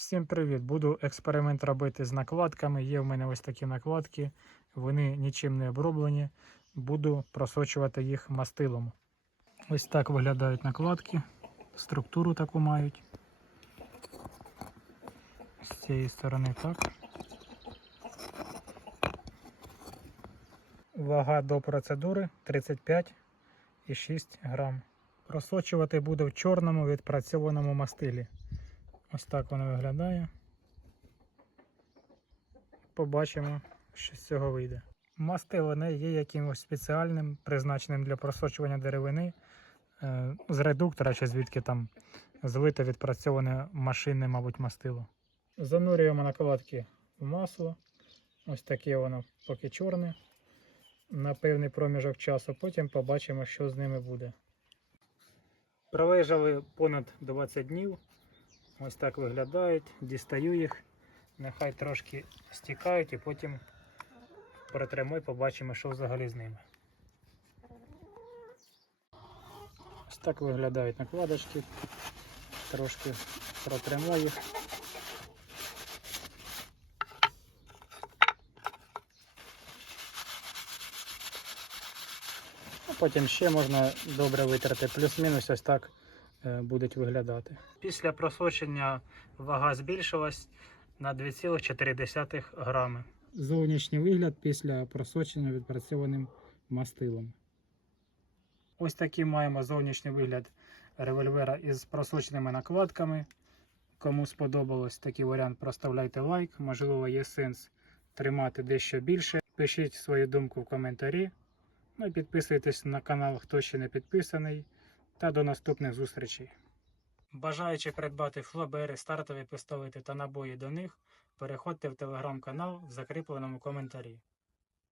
Всім привіт! Буду експеримент робити з накладками. Є в мене ось такі накладки, вони нічим не оброблені. Буду просочувати їх мастилом. Ось так виглядають накладки. Структуру таку мають. З цієї сторони так. Вага до процедури 35,6 грам. Просочувати буду в чорному відпрацьованому мастилі. Ось так воно виглядає. Побачимо, що з цього вийде. Мастило не є якимось спеціальним, призначеним для просочування деревини е, з редуктора чи звідки там злите відпрацьоване машинне, мабуть, мастило. Занурюємо накладки в масло. Ось таке воно поки чорне. На певний проміжок часу. Потім побачимо, що з ними буде. Пролежали понад 20 днів. Ось так виглядають, дістаю їх, нехай трошки стікають і потім протремо і побачимо, що взагалі з ними. Ось так виглядають накладочки. Трошки протремо їх. Потім ще можна добре витерти. Плюс-мінус ось так будуть виглядати. Після просочення вага збільшилась на 2,4 грами. Зовнішній вигляд після просочення відпрацьованим мастилом. Ось такий маємо зовнішній вигляд револьвера із просоченими накладками. Кому сподобалось такий варіант, проставляйте лайк. Можливо, є сенс тримати дещо більше. Пишіть свою думку в коментарі. Ну і підписуйтесь на канал, хто ще не підписаний. Та до наступних зустрічей. Бажаючи придбати флобери, стартові пістолети та набої до них, переходьте в телеграм-канал в закріпленому коментарі.